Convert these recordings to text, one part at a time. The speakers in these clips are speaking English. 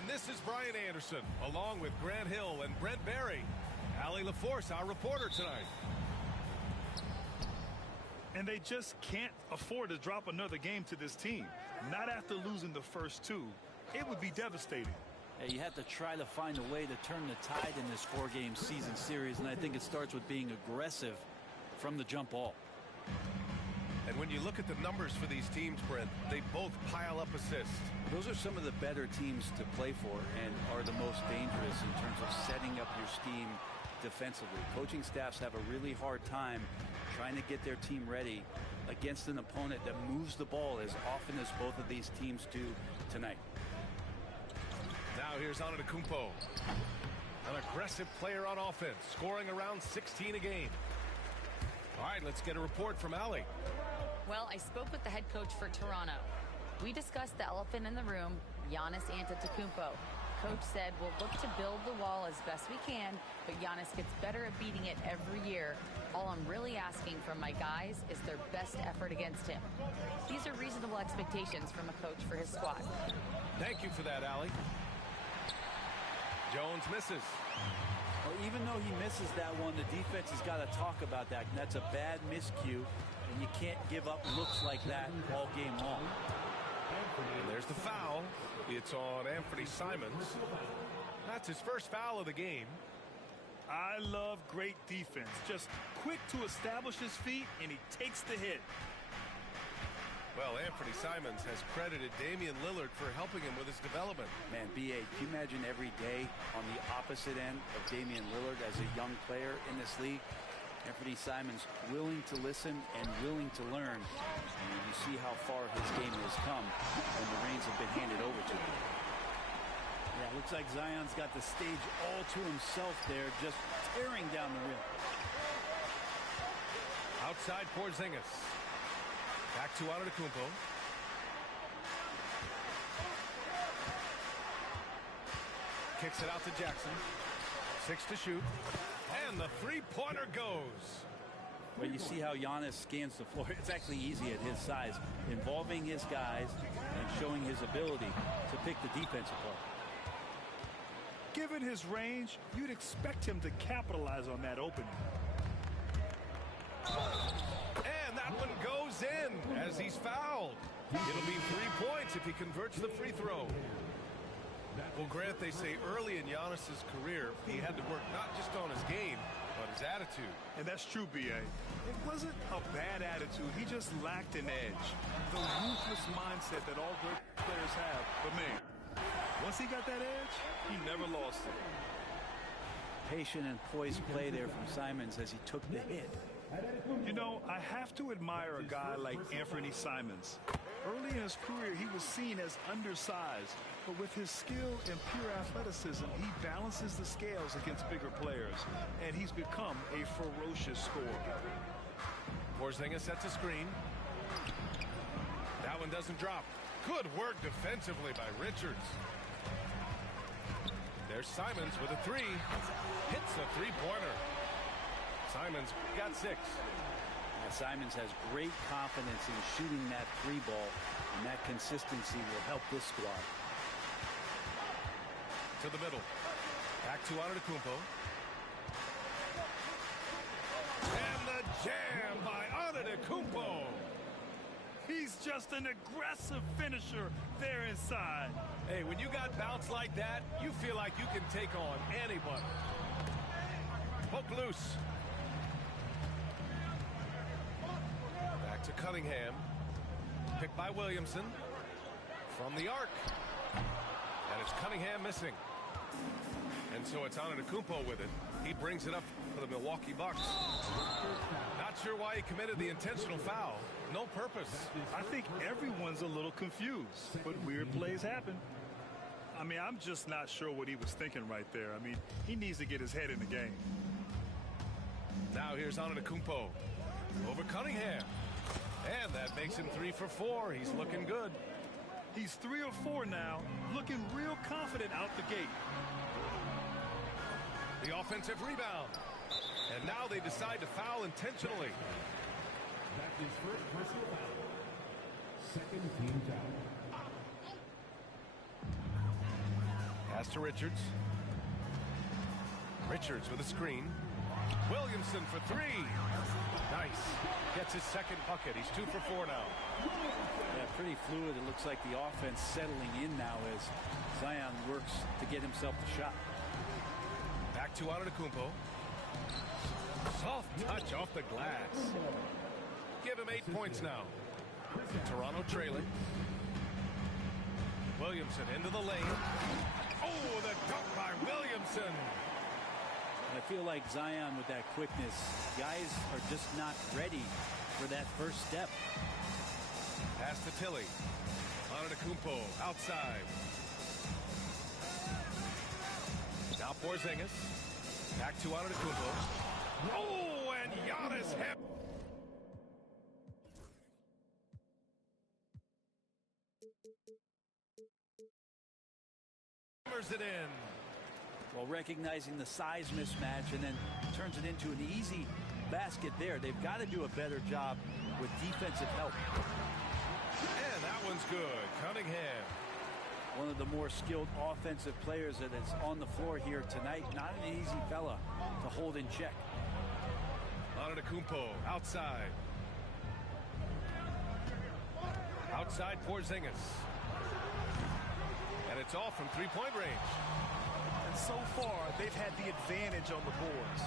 And this is Brian Anderson, along with Grant Hill and Brent Barry. Allie LaForce, our reporter tonight. And they just can't afford to drop another game to this team. Not after losing the first two. It would be devastating. Yeah, you have to try to find a way to turn the tide in this four-game season series, and I think it starts with being aggressive from the jump ball. And when you look at the numbers for these teams, Brent, they both pile up assists. Those are some of the better teams to play for and are the most dangerous in terms of setting up your scheme defensively. Coaching staffs have a really hard time trying to get their team ready against an opponent that moves the ball as often as both of these teams do tonight. Now here's Antetokounmpo, an aggressive player on offense, scoring around 16 a game. All right, let's get a report from Allie. Well, I spoke with the head coach for Toronto. We discussed the elephant in the room, Giannis Antetokounmpo. Coach said we'll look to build the wall as best we can, but Giannis gets better at beating it every year. All I'm really asking from my guys is their best effort against him. These are reasonable expectations from a coach for his squad. Thank you for that, Allie. Jones misses. Well, even though he misses that one, the defense has got to talk about that. That's a bad miscue, and you can't give up looks like that all game long. And there's the foul. It's on Anthony Simons. That's his first foul of the game. I love great defense. Just quick to establish his feet, and he takes the hit. Well, Anthony Simons has credited Damian Lillard for helping him with his development. Man, B.A., can you imagine every day on the opposite end of Damian Lillard as a young player in this league? Anthony Simons willing to listen and willing to learn. And you see how far his game has come when the reins have been handed over to him. Yeah, looks like Zion's got the stage all to himself there, just tearing down the rim. Outside Porzingis. Back to Antetokounmpo. Kicks it out to Jackson. 6 to shoot. And the three-pointer goes. Well, you see how Giannis scans the floor. It's actually easy at his size, involving his guys and showing his ability to pick the defense apart. Given his range, you'd expect him to capitalize on that opening. And that one goes in as he's fouled. It'll be 3 points if he converts the free throw. Well, Grant, they say early in Giannis's career, he had to work not just on his game, but his attitude. And that's true, B.A. It wasn't a bad attitude. He just lacked an edge. The ruthless mindset that all great players have. But, man, once he got that edge, he never lost it. Patient and poised play there from Simons as he took the hit. You know, I have to admire a guy like Anthony Simons. Early in his career, he was seen as undersized, but with his skill and pure athleticism, he balances the scales against bigger players, and he's become a ferocious scorer. Porzingis sets a screen. That one doesn't drop. Good work defensively by Richards. There's Simons with a three. Hits a three-pointer. Simons got 6. Simons has great confidence in shooting that three ball, and that consistency will help this squad. To the middle. Back to Antetokounmpo. And the jam by Antetokounmpo. He's just an aggressive finisher there inside. Hey, when you got bounce like that, you feel like you can take on anybody. Poke loose. Back to Cunningham. Picked by Williamson. From the arc. And it's Cunningham missing. And so it's Antetokounmpo with it. He brings it up for the Milwaukee Bucks. Not sure why he committed the intentional foul. No purpose. I think everyone's a little confused, but weird plays happen. I mean, I'm just not sure what he was thinking right there. I mean, he needs to get his head in the game. Now here's Antetokounmpo over Cunningham. And that makes him 3 for 4. He's looking good. He's 3 or 4 now, looking real confident out the gate. The offensive rebound. And now they decide to foul intentionally. That's his first personal foul. Second team foul. Pass to Richards. Richards with a screen. Williamson for 3. Nice. Gets his second bucket. He's 2 for 4 now. Yeah, pretty fluid. It looks like the offense settling in now as Zion works to get himself the shot. Back to Antetokounmpo. Soft touch off the glass. Give him 8 points now. Toronto trailing. Williamson into the lane. Oh, the dunk by Williamson. I feel like Zion with that quickness, guys are just not ready for that first step. Pass to Tilly. Antetokounmpo outside. Now Porzingis. Back to Antetokounmpo. Oh, and Giannis hammers it in. Well, recognizing the size mismatch and then turns it into an easy basket there. They've got to do a better job with defensive help. And that one's good. Cunningham. One of the more skilled offensive players that is on the floor here tonight. Not an easy fella to hold in check. Antetokounmpo outside. Outside Porzingis. And it's all from three-point range. And so far, they've had the advantage on the boards.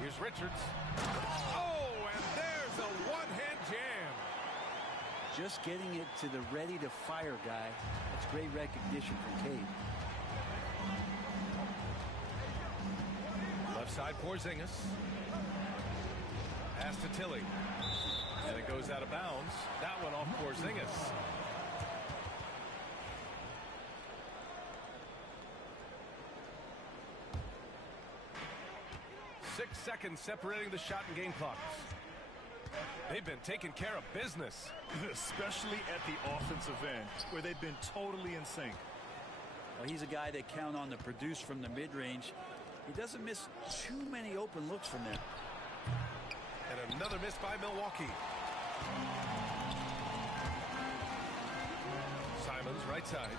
Here's Richards. Oh, and there's a one-hand jam. Just getting it to the ready-to-fire guy. That's great recognition from Cade. Left side Porzingis. Pass to Tilly. And it goes out of bounds. That one off Porzingis. 6 seconds separating the shot and game clocks. They've been taking care of business. Especially at the offensive end, where they've been totally in sync. Well, he's a guy they count on to produce from the mid-range. He doesn't miss too many open looks from there. And another miss by Milwaukee. Simons right side.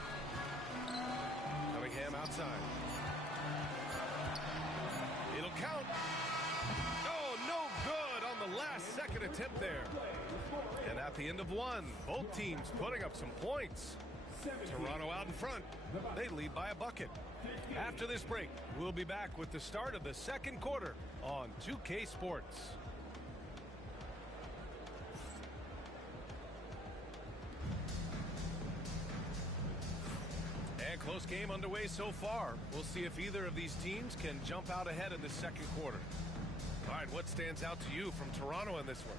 Cunningham outside. It'll count. Oh, no good on the last second attempt there. And at the end of one, both teams putting up some points. Toronto out in front. They lead by a bucket. After this break, we'll be back with the start of the second quarter on 2K Sports. And close game underway so far. We'll see if either of these teams can jump out ahead in the second quarter. All right, what stands out to you from Toronto in this one?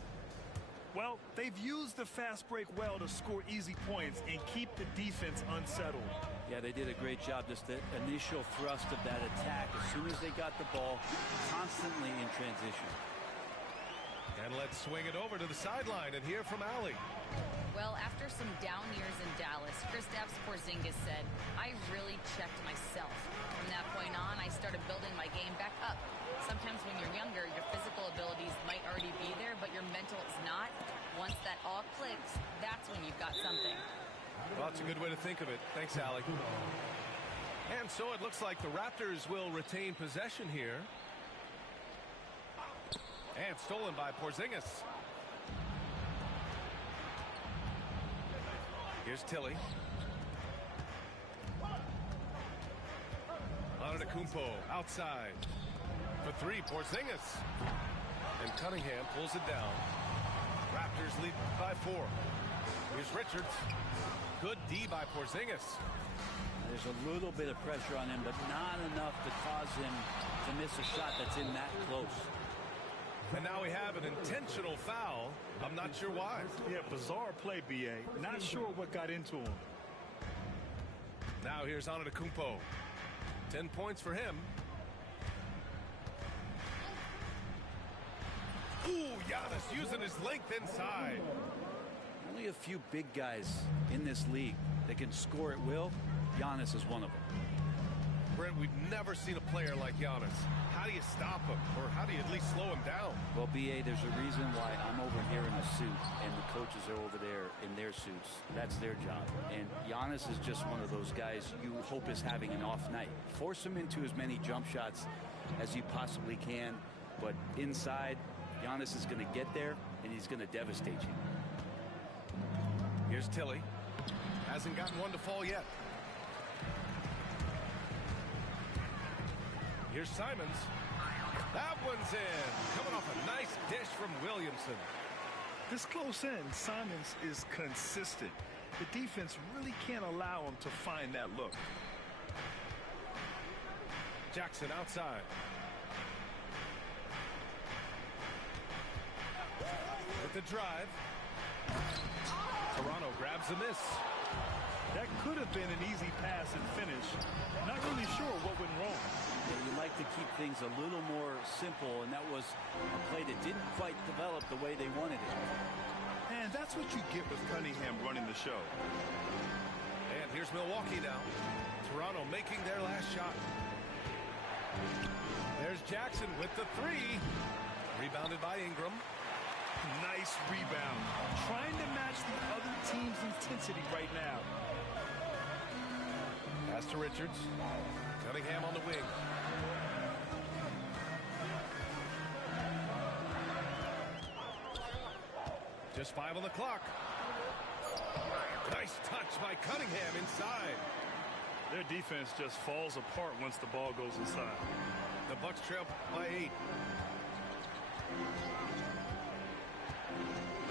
Well, they've used the fast break well to score easy points and keep the defense unsettled. Yeah, they did a great job. Just the initial thrust of that attack as soon as they got the ball, constantly in transition. And let's swing it over to the sideline and hear from Allie. Well, after some down years in Dallas, Kristaps Porzingis said, I really checked myself. From that point on, I started building my game back up. Sometimes when you're younger, your physical abilities might already be there, but your mental is not. Once that all clicks, that's when you've got something. Well, that's a good way to think of it. Thanks, Allie. And so it looks like the Raptors will retain possession here. And stolen by Porzingis. Here's Tilly. Antetokounmpo outside. For three, Porzingis. And Cunningham pulls it down. Raptors lead by 4. Here's Richards. Good D by Porzingis. There's a little bit of pressure on him, but not enough to cause him to miss a shot that's in that close. And now we have an intentional foul. I'm not sure why. Yeah, bizarre play, B.A. Not sure what got into him. Now here's Antetokounmpo. 10 points for him. Ooh, Giannis using his length inside. Only a few big guys in this league that can score at will. Giannis is one of them. Brent, we've never seen a player like Giannis. How do you stop him? Or how do you at least slow him down? Well, B.A., there's a reason why I'm over here in a suit and the coaches are over there in their suits. That's their job. And Giannis is just one of those guys you hope is having an off night. Force him into as many jump shots as you possibly can. But inside, Giannis is going to get there and he's going to devastate you. Here's Tilly. Hasn't gotten one to fall yet. Here's Simons. That one's in. Coming off a nice dish from Williamson. This close in, Simons is consistent. The defense really can't allow him to find that look. Jackson outside. With the drive. Toronto grabs a miss. That could have been an easy pass and finish. Not really sure what went wrong. Yeah, you like to keep things a little more simple, and that was a play that didn't quite develop the way they wanted it. And that's what you get with Cunningham running the show. And here's Milwaukee now. Toronto making their last shot. There's Jackson with the three. Rebounded by Ingram. Nice rebound. Trying to match the other team's intensity right now. Pass to Richards. Cunningham on the wing. Just 5 on the clock. Nice touch by Cunningham inside. Their defense just falls apart once the ball goes inside. The Bucks trail by 8.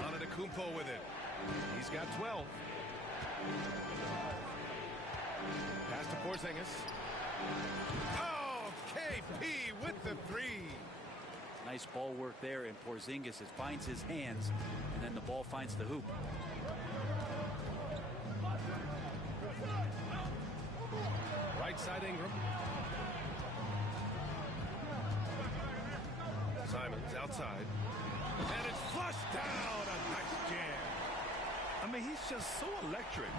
Antetokounmpo with it. He's got 12. Pass to Porzingis. Oh, KP with the three. Nice ball work there, and Porzingis finds his hands, and then the ball finds the hoop. Right side Ingram. Simons outside. And it's flushed down. A nice jam. I mean, he's just so electric.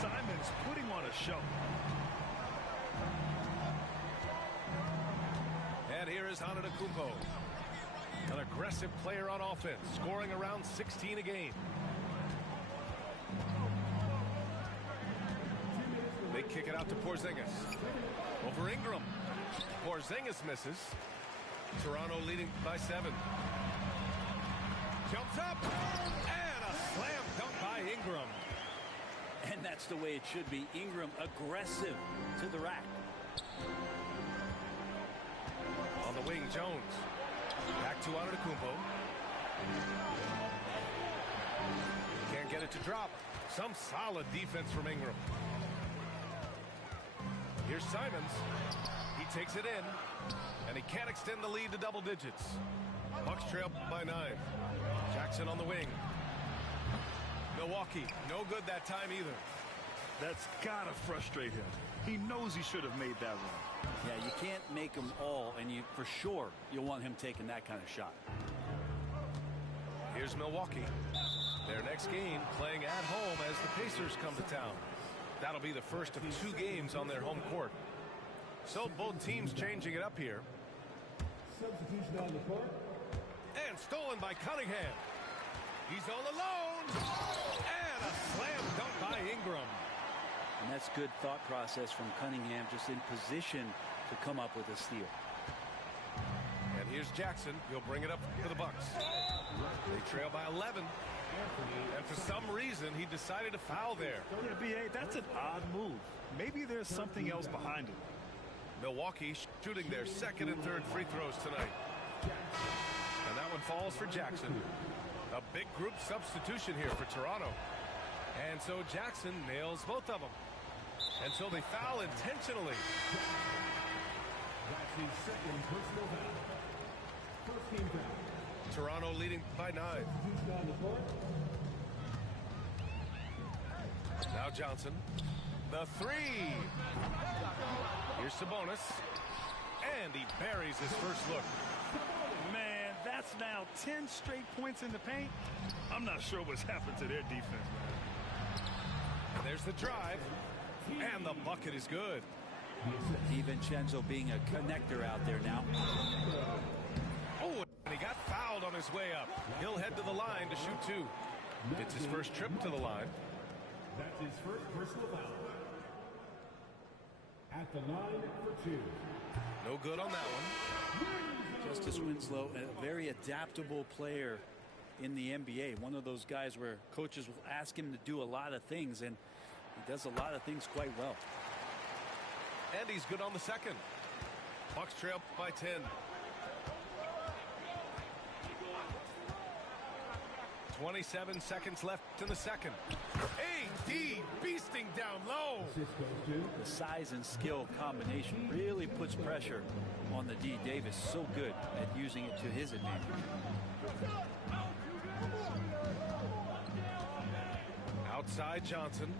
Simons putting on a show. And here is Antetokounmpo. An aggressive player on offense, scoring around 16 a game. They kick it out to Porzingis. Over Ingram. Porzingis misses. Toronto leading by 7. Jumps up. And a slam dunk by Ingram. And that's the way it should be. Ingram aggressive to the rack. On the wing, Jones. Back to Antetokounmpo. Can't get it to drop. Some solid defense from Ingram. Here's Simons. He takes it in, and he can't extend the lead to double digits. Bucks trail by 9. Jackson on the wing. Milwaukee, no good that time either. That's gotta frustrate him. He knows he should have made that run. Yeah, you can't make them all, and for sure you'll want him taking that kind of shot. Here's Milwaukee. Their next game playing at home as the Pacers come to town. That'll be the first of 2 games on their home court. So both teams changing it up here. Substitution on the court. And stolen by Cunningham. He's all alone. And a slam dunk by Ingram. And that's good thought process from Cunningham, just in position to come up with a steal. And here's Jackson. He'll bring it up for the Bucks. They trail by 11. And for some reason, he decided to foul there. Yeah, B.A., that's an odd move. Maybe there's something else behind it. Milwaukee shooting their second and third free throws tonight. And that one falls for Jackson. A big group substitution here for Toronto. And so Jackson nails both of them. And so they foul intentionally. That's his second personal foul. First team foul. Toronto leading by 9. Substitution on the court. Now Johnson. The 3. Here's Sabonis. And he buries his first look. Man, that's now 10 straight points in the paint. I'm not sure what's happened to their defense. And there's the drive. And the bucket is good. DiVincenzo being a connector out there now. Oh, and he got fouled on his way up. He'll head to the line to shoot 2. It's his first trip to the line. That's his first personal foul. At the line for 2. No good on that one. Justice Winslow, a very adaptable player in the NBA. One of those guys where coaches will ask him to do a lot of things, and he does a lot of things quite well. And he's good on the second. Bucks trail by 10. 27 seconds left in the second. AD beasting down low. The size and skill combination really puts pressure on the D. Davis. So good at using it to his advantage. Outside Johnson.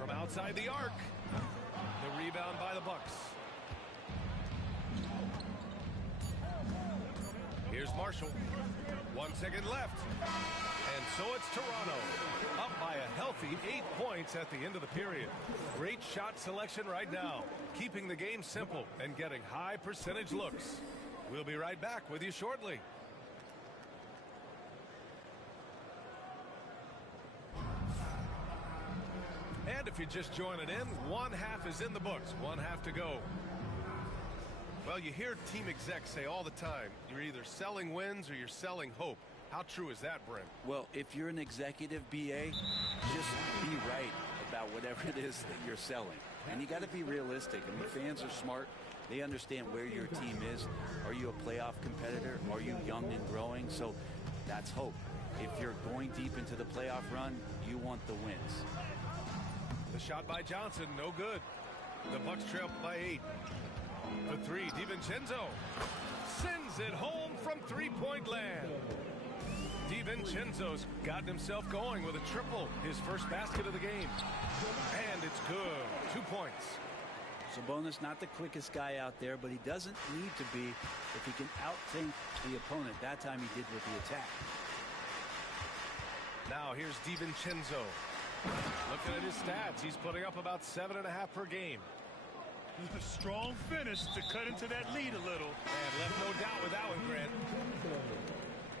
From outside the arc. The rebound by the Bucks. Here's Marshall. 1 second left. And so it's Toronto. Up by a healthy 8 points at the end of the period. Great shot selection right now. Keeping the game simple and getting high percentage looks. We'll be right back with you shortly. And if you're just joining in, 1/2 is in the books. 1/2 to go. Well, you hear team execs say all the time, you're either selling wins or you're selling hope. How true is that, Brent? Well, if you're an executive BA, just be right about whatever it is that you're selling. And you got to be realistic. I mean, fans are smart. They understand where your team is. Are you a playoff competitor? Are you young and growing? So that's hope. If you're going deep into the playoff run, you want the wins. The shot by Johnson, no good. The Bucks trail by 8. The 3, DiVincenzo sends it home from three-point land. DiVincenzo's gotten himself going with a triple, his first basket of the game. And it's good. 2 points. Sabonis, not the quickest guy out there, but he doesn't need to be if he can outthink the opponent. That time he did with the attack. Now here's DiVincenzo. Looking at his stats, he's putting up about 7.5 per game. A strong finish to cut into that lead a little. And left no doubt with that one, Grant.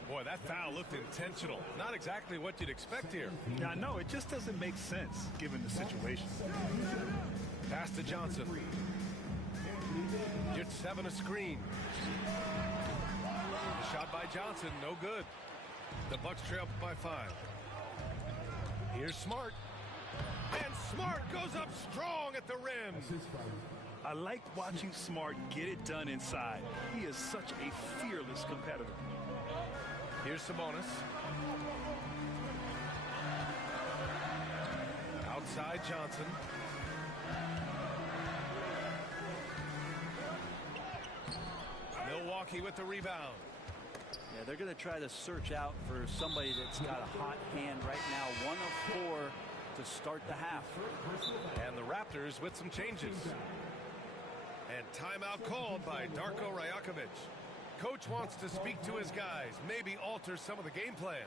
Boy, that foul looked intentional. Not exactly what you'd expect here. Yeah, I know. It just doesn't make sense given the situation. Pass to Johnson. Gets 7 a screen. The shot by Johnson, no good. The Bucks trail by 5. Here's Smart. And Smart goes up strong at the rim. I liked watching Smart get it done inside. He is such a fearless competitor. Here's Sabonis. Outside Johnson. Milwaukee with the rebound. Yeah, they're going to try to search out for somebody that's got a hot hand right now. 1 of 4 to start the half. And the Raptors with some changes. And timeout called by Darko Rajakovic. Coach wants to speak to his guys, maybe alter some of the game plan.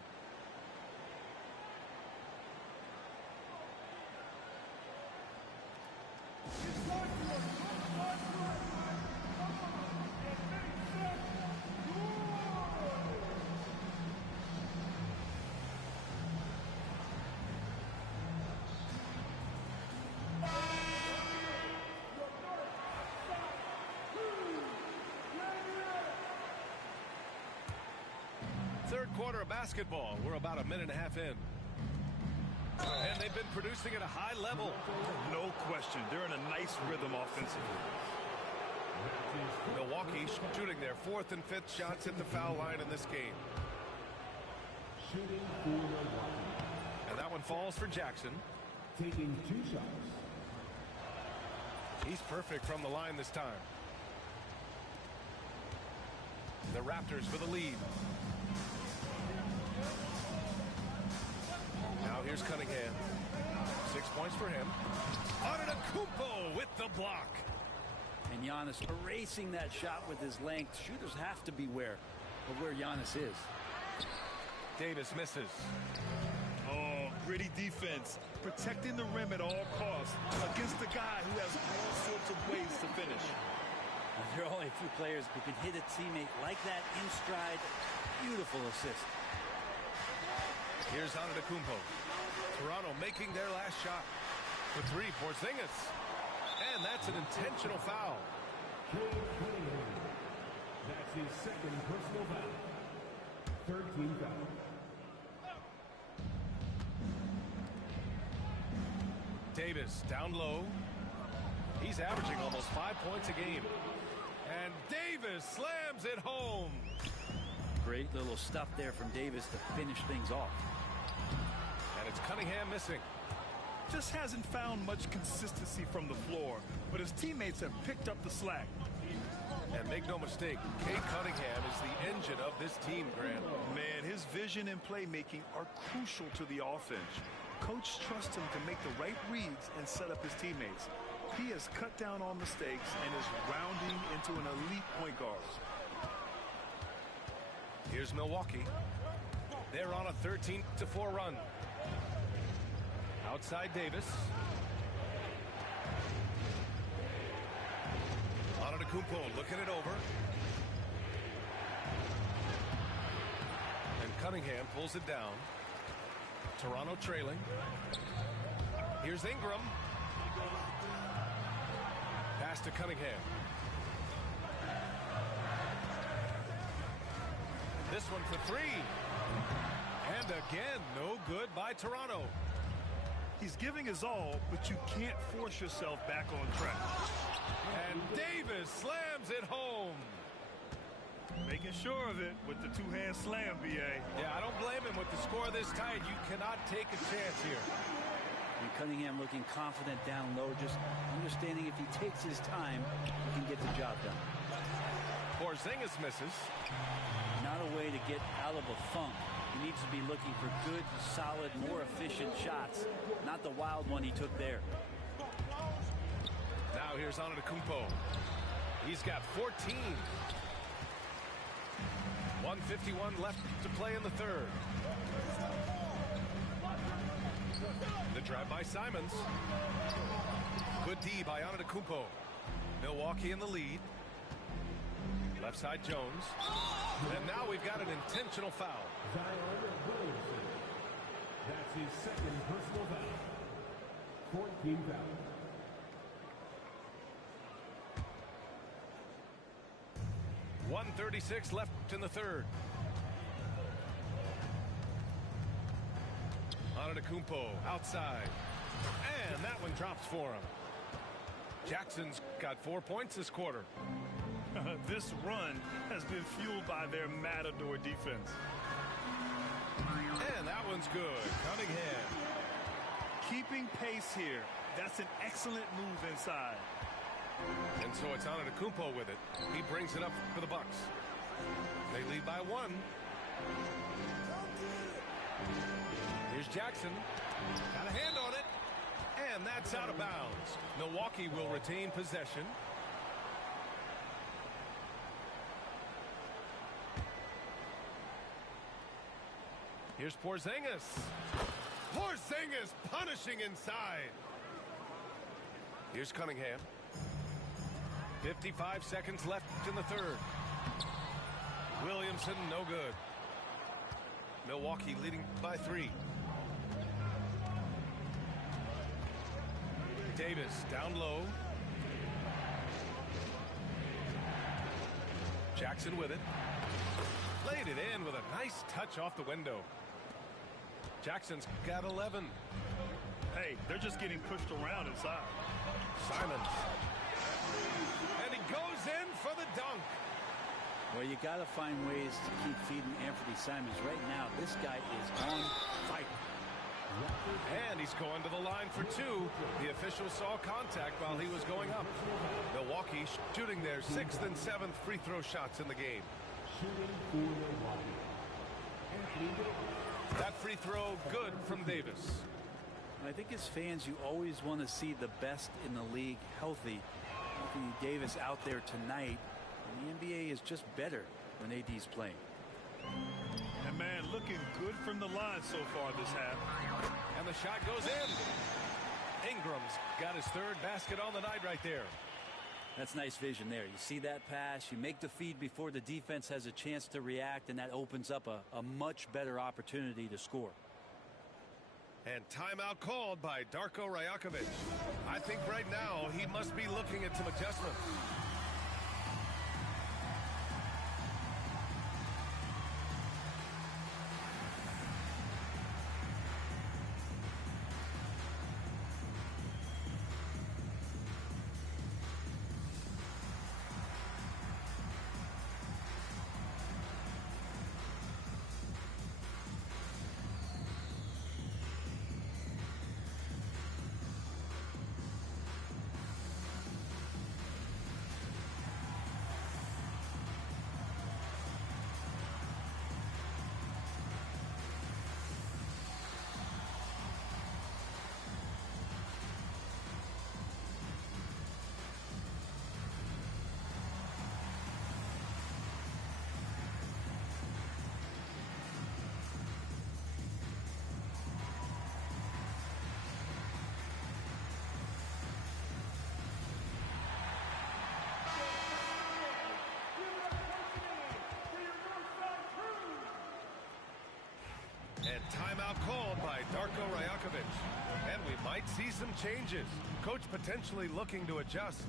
Third quarter of basketball. We're about a minute and a half in. And they've been producing at a high level. No question. They're in a nice rhythm offensively. Milwaukee shooting their 4th and 5th shots at the foul line in this game. Shooting for Milwaukee. And that one falls for Jackson. Taking 2 shots. He's perfect from the line this time. The Raptors for the lead. Now here's Cunningham. 6 points for him. Antetokounmpo with the block. And Giannis erasing that shot with his length. Shooters have to beware of where Giannis is. Davis misses. Oh, gritty defense. Protecting the rim at all costs against a guy who has all sorts of ways to finish. There are only a few players who can hit a teammate like that in stride. Beautiful assist. Here's Antetokounmpo. Toronto making their last shot. The 3, Porzingis. And that's an intentional foul. That's his 2nd personal foul. 3rd team foul. Davis down low. He's averaging almost 5 points a game. And Davis slams it home. Great little stuff there from Davis to finish things off. And it's Cunningham missing. Just hasn't found much consistency from the floor, but his teammates have picked up the slack. And make no mistake, Cade Cunningham is the engine of this team, Grant. Man, his vision and playmaking are crucial to the offense. Coach trusts him to make the right reads and set up his teammates. He has cut down on mistakes and is rounding into an elite point guard. Here's Milwaukee. They're on a 13-4 run. Outside Davis. Antetokounmpo looking it over. And Cunningham pulls it down. Toronto trailing. Here's Ingram. Pass to Cunningham. This one for 3. And again, no good by Toronto. He's giving his all, but you can't force yourself back on track. And Davis slams it home. Making sure of it with the 2-hand slam, B.A. Yeah, I don't blame him with the score this tight. You cannot take a chance here. And Cunningham looking confident down low, just understanding if he takes his time, he can get the job done. Porzingis misses. Not a way to get out of a funk. He needs to be looking for good, solid, more efficient shots, not the wild one he took there. Now here's Antetokounmpo. He's got 14. 1:51 left to play in the 3rd. The drive by Simons. Good D by Antetokounmpo. Milwaukee in the lead. Left side Jones. And now we've got an intentional foul. Zion Williamson. That's his 2nd personal foul. 4th team foul. .136 left in the 3rd. Antetokounmpo outside. And that one drops for him. Jackson's got 4 points this quarter. This run has been fueled by their Matador defense. And that one's good. Cunningham. Keeping pace here. That's an excellent move inside. And so it's Antetokounmpo with it. He brings it up for the Bucks. They lead by 1. Here's Jackson. Got a hand on it. And that's out of bounds. Milwaukee will retain possession. Here's Porzingis. Porzingis punishing inside. Here's Cunningham. 55 seconds left in the third. Williamson, no good. Milwaukee leading by 3. Davis down low. Jackson with it. Laid it in with a nice touch off the window. Jackson's got 11. Hey, they're just getting pushed around inside. Simons. And he goes in for the dunk. Well, you got to find ways to keep feeding Anthony Simons. Right now, this guy is on fire. And he's going to the line for 2. The official saw contact while he was going up. Milwaukee shooting their 6th and 7th free throw shots in the game. Shooting for Milwaukee. Anthony Davis. That free throw good from Davis. I think as fans, you always want to see the best in the league healthy. Anthony Davis out there tonight. And the NBA is just better when AD's playing. And man, looking good from the line so far this half. And the shot goes in. Ingram's got his 3rd basket on the night right there. That's nice vision there. You see that pass, you make the feed before the defense has a chance to react, and that opens up a much better opportunity to score. And timeout called by Darko Rajakovic. I think right now he must be looking at some adjustments. And timeout called by Darko Rajakovic. And we might see some changes. Coach potentially looking to adjust.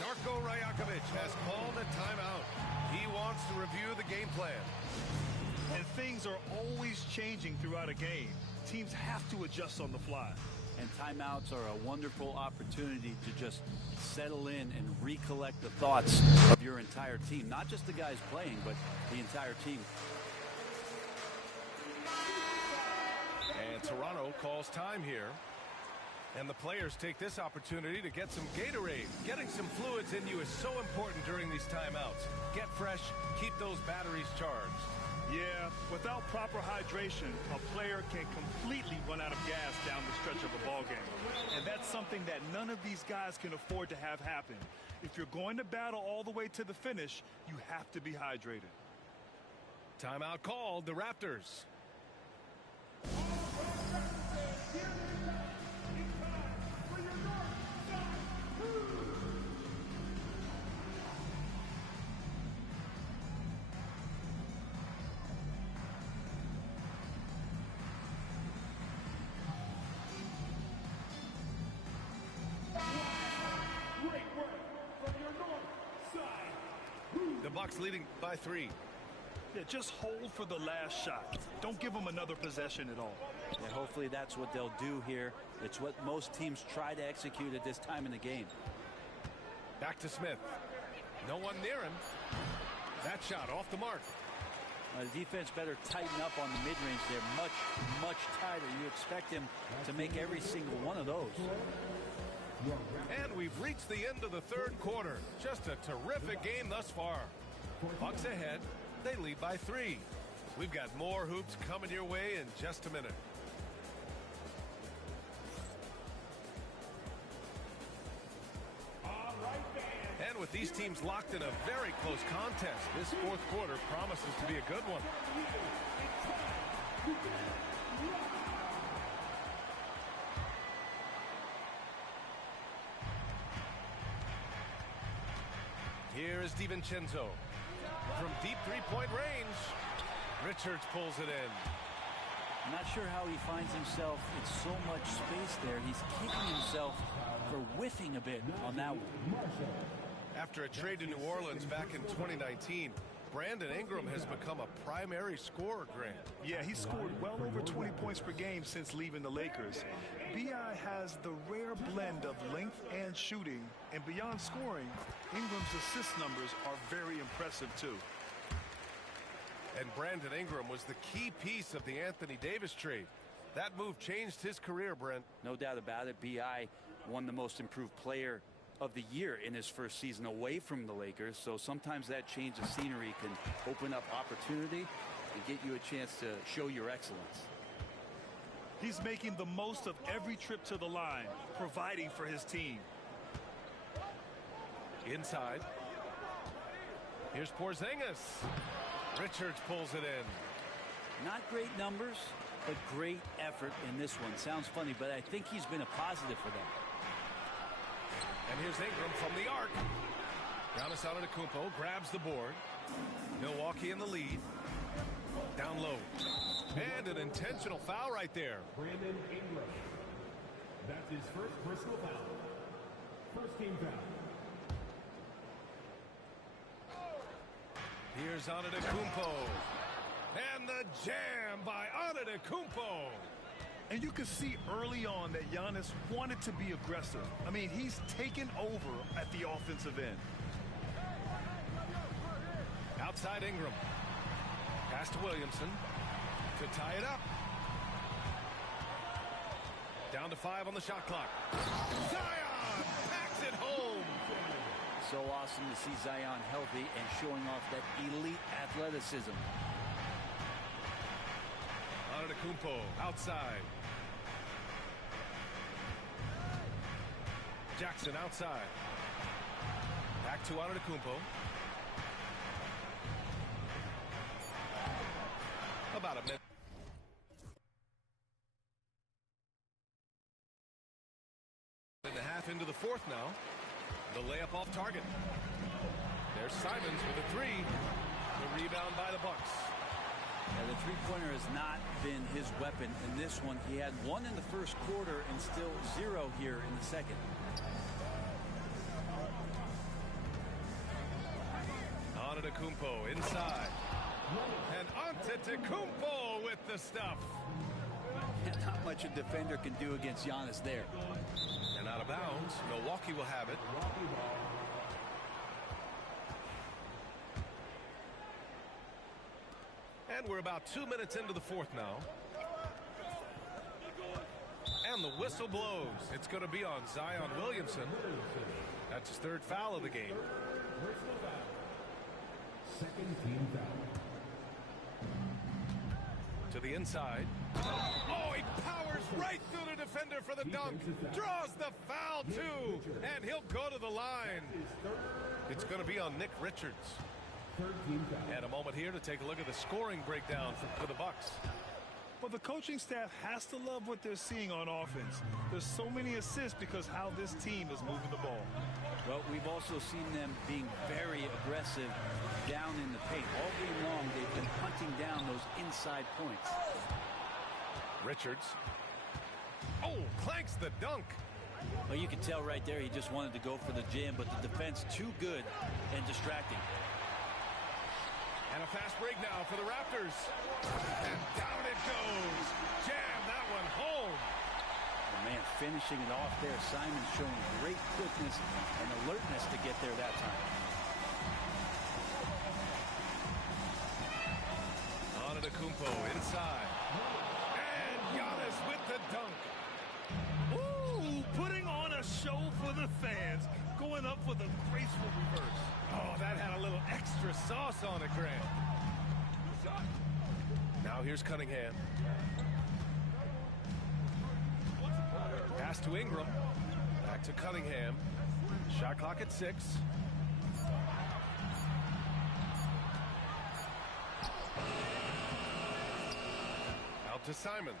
Darko Rajakovic has called a timeout. He wants to review the game plan. And things are always changing throughout a game. Teams have to adjust on the fly. And timeouts are a wonderful opportunity to just settle in and recollect the thoughts of your entire team. Not just the guys playing, but the entire team. And Toronto calls time here. And the players take this opportunity to get some Gatorade. Getting some fluids in you is so important during these timeouts. Get fresh, keep those batteries charged. Yeah, without proper hydration, a player can completely run out of gas down the stretch of a ball game. And that's something that none of these guys can afford to have happen. If you're going to battle all the way to the finish, you have to be hydrated. Timeout called, the Raptors. The Bucks leading by 3. Yeah, just hold for the last shot. Don't give them another possession at all. And hopefully that's what they'll do here. It's what most teams try to execute at this time in the game. Back to Smith. No one near him. That shot off the mark. The defense better tighten up on the mid-range. They're much, much tighter. You expect him to make every single one of those. And we've reached the end of the third quarter. Just a terrific game thus far. Bucks ahead. They lead by 3. We've got more hoops coming your way in just a minute. And with these teams locked in a very close contest, this fourth quarter promises to be a good one. Here is DiVincenzo. From deep three-point range, Richards pulls it in. I'm not sure how he finds himself in so much space there. He's kicking himself for whiffing a bit on that one. After a trade to New Orleans back in 2019, Brandon Ingram has become a primary scorer, Grant. Yeah, he scored well over 20 points per game since leaving the Lakers. B.I. has the rare blend of length and shooting, and beyond scoring, Ingram's assist numbers are very impressive too. And Brandon Ingram was the key piece of the Anthony Davis trade. That move changed his career, Brent. No doubt about it. B.I. won the most improved player of the year in his first season away from the Lakers. So sometimes that change of scenery can open up opportunity and get you a chance to show your excellence. He's making the most of every trip to the line, providing for his team. Inside. Here's Porzingis. Richards pulls it in. Not great numbers, but great effort in this one. Sounds funny, but I think he's been a positive for them. And here's Ingram from the arc. Giannis Antetokounmpo grabs the board. Milwaukee in the lead. Down low. And an intentional foul right there. Brandon Ingram. That's his first personal foul. First team foul. Here's Antetokounmpo. And the jam by Antetokounmpo. And you could see early on that Giannis wanted to be aggressive. I mean, he's taken over at the offensive end. Outside Ingram. Pass to Williamson to tie it up. Down to 5 on the shot clock. Zion packs it home. So awesome to see Zion healthy and showing off that elite athleticism. Antetokounmpo outside. Jackson outside. Back to Antetokounmpo. About a minute. And a half into the fourth now. The layup off target. There's Simons with a 3. The rebound by the Bucks. Yeah, the three-pointer has not been his weapon in this one. He had 1 in the first quarter and still 0 here in the second. Antetokounmpo inside. And Antetokounmpo with the stuff. Not much a defender can do against Giannis there. And out of bounds. Milwaukee will have it. And we're about 2 minutes into the fourth now. And the whistle blows. It's going to be on Zion Williamson. That's his third foul of the game. Second team foul. To the inside. Oh, he powers right through the defender for the dunk. Draws the foul, too. And he'll go to the line. It's going to be on Nick Richards. And a moment here to take a look at the scoring breakdown for the Bucks. Well, the coaching staff has to love what they're seeing on offense. There's so many assists because how this team is moving the ball. Well, we've also seen them being very aggressive down in the paint. All game long, they've been hunting down those inside points. Richards. Oh, clanks the dunk. Well, you can tell right there he just wanted to go for the jam, but the defense too good and distracting. And a fast break now for the Raptors. And down it goes. Jam that one home. Oh, man, finishing it off there. Simon showing great quickness and alertness to get there that time. Antetokounmpo inside. And Giannis with the dunk. Ooh, putting on a show for the fans. Going up with a graceful reverse. Oh, that had a little extra sauce on it, Grant. Now here's Cunningham. Pass to Ingram. Back to Cunningham. Shot clock at 6. Out to Simons.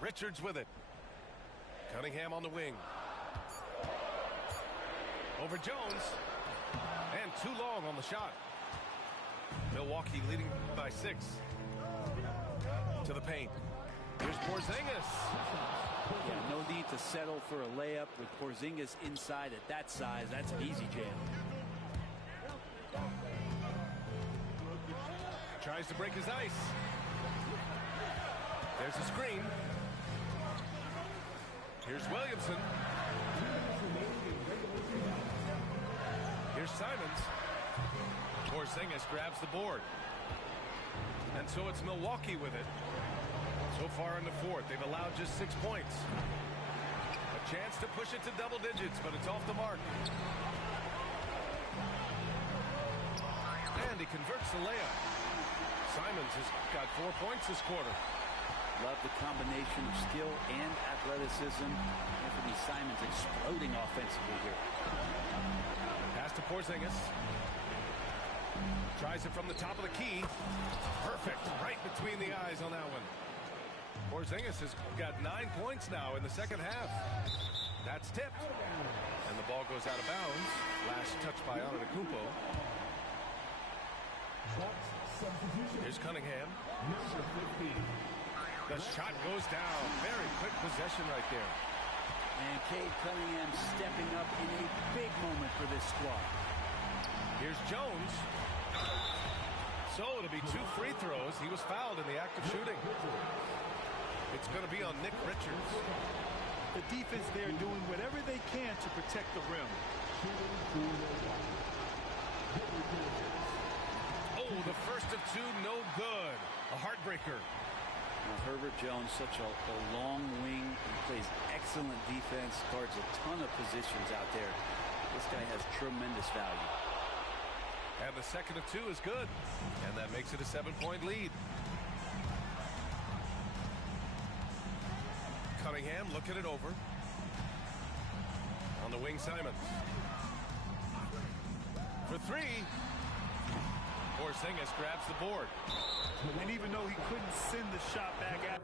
Richards with it. Cunningham on the wing. Over Jones. And too long on the shot. Milwaukee leading by 6. To the paint. Here's Porzingis. Yeah, no need to settle for a layup with Porzingis inside at that size. That's an easy jam. Tries to break his ice. There's a screen. Here's Williamson. Here's Simons. Porzingis grabs the board. And so it's Milwaukee with it. So far in the fourth, they've allowed just 6 points. A chance to push it to double digits, but it's off the mark. And he converts the layup. Simons has got 4 points this quarter. Love the combination of skill and athleticism. Anthony Simons exploding offensively here. Pass to Porzingis. Tries it from the top of the key. Perfect. Right between the eyes on that one. Porzingis has got 9 points now in the second half. That's tipped. And the ball goes out of bounds. Last touch by Antetokounmpo. Here's Cunningham. The shot goes down. Very quick possession right there. And Cade Cunningham stepping up in a big moment for this squad. Here's Jones. So it'll be 2 free throws. He was fouled in the act of shooting. It's going to be on Nick Richards. The defense there doing whatever they can to protect the rim. Oh, the first of 2, no good. A heartbreaker. Now, Herbert Jones, such a long wing. He plays excellent defense, guards a ton of positions out there. This guy has tremendous value. And the second of 2 is good. And that makes it a 7-point lead. Cunningham looking it over. On the wing, Simons. For 3. Porzingis grabs the board. And even though he couldn't send the shot back out,